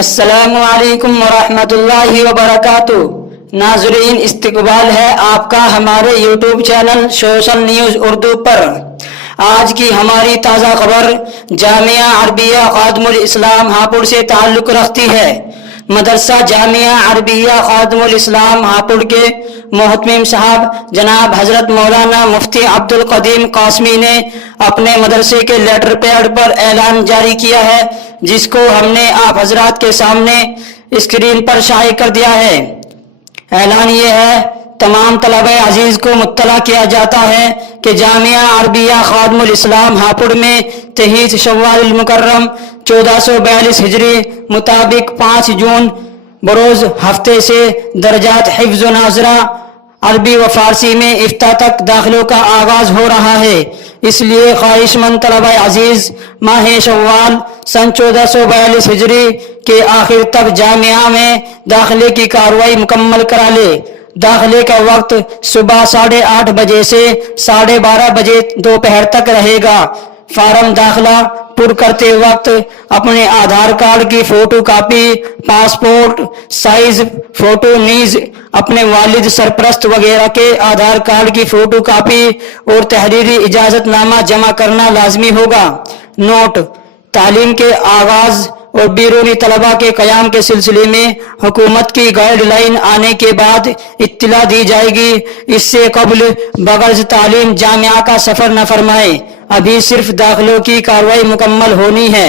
अस्सलामु अलैकुम वरहमतुल्लाहि वबरकातुहू। नाज़रीन, इस्तकबाल है आपका हमारे YouTube channel social news Urdu पर। आज की हमारी ताज़ा खबर जामिया अरबिया खादिमुल इस्लाम हापुड़ से ताल्लुक़ रखती है। मदरसा जामिया अरबिया खादिमुल इस्लाम हापुड़ के मोहतमिम साहब जनाब हजरत मौलाना मुफ्ती अब्दुल कदीम कासमी ने अपने मदरसे के लेटर पैड पर ऐलान जारी किया है, जिसको हमने आप हजरात के सामने स्क्रीन पर शाये कर दिया है। ऐलान ये है, तमाम तलबा अजीज को मुत्तला किया जाता है कि जामिया अरबिया खादिमुल इस्लाम हापुड़ में 23 शव्वाल मुकर्रम 1442 हिजरी मुताबिक 5 जून बरोज हफ्ते से दर्जात हिफ्ज़ व नाज़रा अरबी व फारसी में इफ्ता तक दाखिलों का आगाज हो रहा है। इसलिए ख्वाहिशमंद तलबा अजीज माह शव्वाल सन 1442 हिजरी के आखिर तक जामिया में दाखिले की कार्रवाई मुकम्मल करा ले। दाखिले का वक्त सुबह 8:30 बजे से 12:30 बजे दोपहर तक रहेगा। फार्म दाखिला पुर करते वक्त अपने आधार कार्ड की photo copy, passport size photo नीज अपने वालिद सरपरस्त वगैरह के आधार कार्ड की फोटो कापी और तहरीरी इजाजतनामा जमा करना लाजमी होगा। नोट: तालीम के आगाज और बैरूनी तलबा के कयाम के सिलसिले में हुकूमत की गाइडलाइन आने के बाद इत्तला दी जाएगी। इससे कबल बगैर तालीम जामिया का सफर न फरमाए। अभी सिर्फ दाखिलों की कार्रवाई मुकम्मल होनी है।